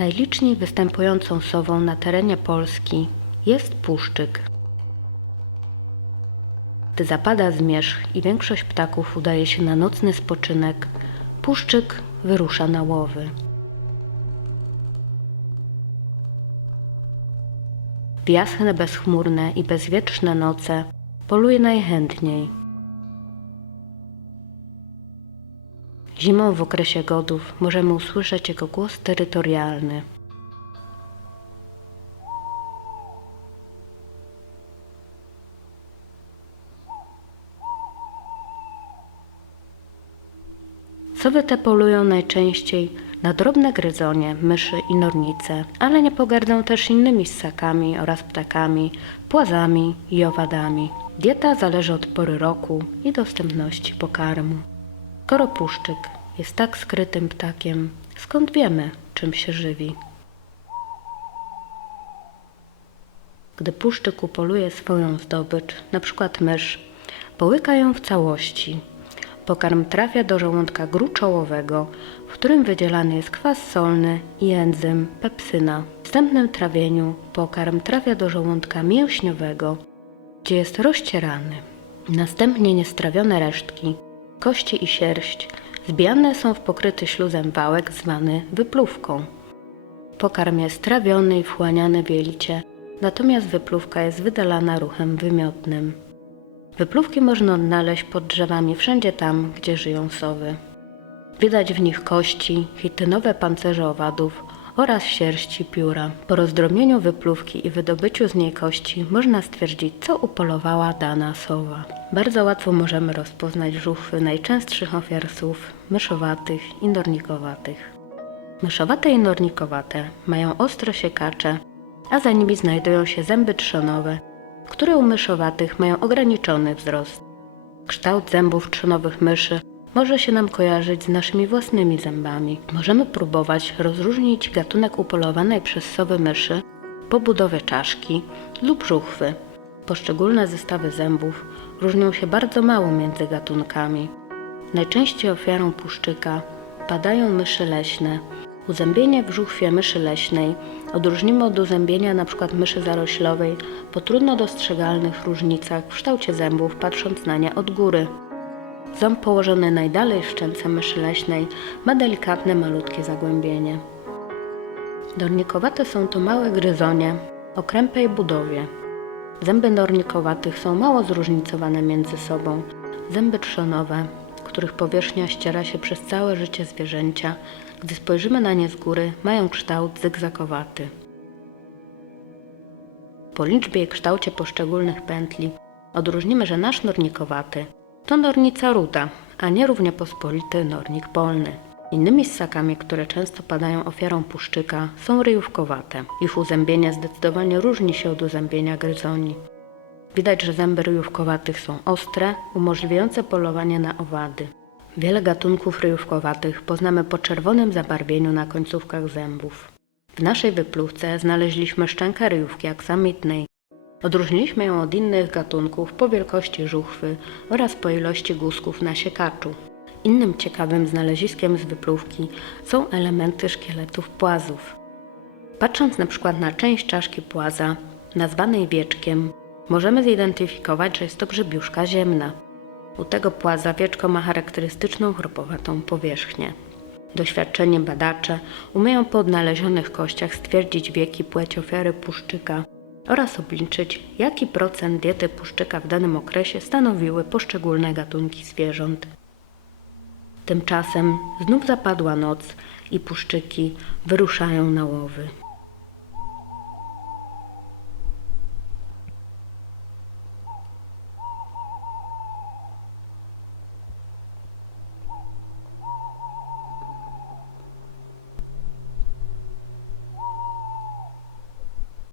Najliczniej występującą sową na terenie Polski jest puszczyk. Gdy zapada zmierzch i większość ptaków udaje się na nocny spoczynek, puszczyk wyrusza na łowy. W jasne, bezchmurne i bezwietrzne noce poluje najchętniej. Zimą w okresie godów możemy usłyszeć jego głos terytorialny. Sowy te polują najczęściej na drobne gryzonie, myszy i nornice, ale nie pogardzą też innymi ssakami oraz ptakami, płazami i owadami. Dieta zależy od pory roku i dostępności pokarmu. Skoro puszczyk jest tak skrytym ptakiem, skąd wiemy, czym się żywi? Gdy puszczyk upoluje swoją zdobycz, np. mysz, połyka ją w całości. Pokarm trafia do żołądka gruczołowego, w którym wydzielany jest kwas solny i enzym pepsyna. W wstępnym trawieniu pokarm trafia do żołądka mięśniowego, gdzie jest rozcierany. Następnie niestrawione resztki, kości i sierść zbijane są w pokryty śluzem wałek zwany wypluwką. Pokarm jest trawiony i wchłaniany w jelicie, natomiast wypluwka jest wydalana ruchem wymiotnym. Wypluwki można odnaleźć pod drzewami wszędzie tam, gdzie żyją sowy. Widać w nich kości, chitynowe pancerze owadów oraz sierści pióra. Po rozdrobnieniu wypluwki i wydobyciu z niej kości można stwierdzić, co upolowała dana sowa. Bardzo łatwo możemy rozpoznać żuchwy najczęstszych ofiar słów myszowatych i nornikowatych. Myszowate i nornikowate mają ostro siekacze, a za nimi znajdują się zęby trzonowe, które u myszowatych mają ograniczony wzrost. Kształt zębów trzonowych myszy może się nam kojarzyć z naszymi własnymi zębami. Możemy próbować rozróżnić gatunek upolowanej przez sowy myszy po budowie czaszki lub żuchwy. Poszczególne zestawy zębów różnią się bardzo mało między gatunkami. Najczęściej ofiarą puszczyka padają myszy leśne. Uzębienie w żuchwie myszy leśnej odróżnimy od uzębienia np. myszy zaroślowej po trudno dostrzegalnych różnicach w kształcie zębów, patrząc na nie od góry. Ząb położony najdalej w szczęce myszy leśnej ma delikatne, malutkie zagłębienie. Dornikowate są to małe gryzonie o krępej budowie. Zęby dornikowatych są mało zróżnicowane między sobą. Zęby trzonowe, których powierzchnia ściera się przez całe życie zwierzęcia, gdy spojrzymy na nie z góry, mają kształt zygzakowaty. Po liczbie i kształcie poszczególnych pętli odróżnimy, że nasz nornikowaty to nornica ruda, a nie równie pospolity nornik polny. Innymi ssakami, które często padają ofiarą puszczyka, są ryjówkowate. Ich uzębienie zdecydowanie różni się od uzębienia gryzoni. Widać, że zęby ryjówkowatych są ostre, umożliwiające polowanie na owady. Wiele gatunków ryjówkowatych poznamy po czerwonym zabarwieniu na końcówkach zębów. W naszej wypluwce znaleźliśmy szczękę ryjówki aksamitnej. Odróżniliśmy ją od innych gatunków po wielkości żuchwy oraz po ilości guzków na siekaczu. Innym ciekawym znaleziskiem z wypluwki są elementy szkieletów płazów. Patrząc na przykład na część czaszki płaza, nazwanej wieczkiem, możemy zidentyfikować, że jest to grzybiuszka ziemna. U tego płaza wieczko ma charakterystyczną chropowatą powierzchnię. Doświadczeni badacze umieją po odnalezionych kościach stwierdzić wiek i płeć ofiary puszczyka oraz obliczyć, jaki procent diety puszczyka w danym okresie stanowiły poszczególne gatunki zwierząt. Tymczasem znów zapadła noc i puszczyki wyruszają na łowy.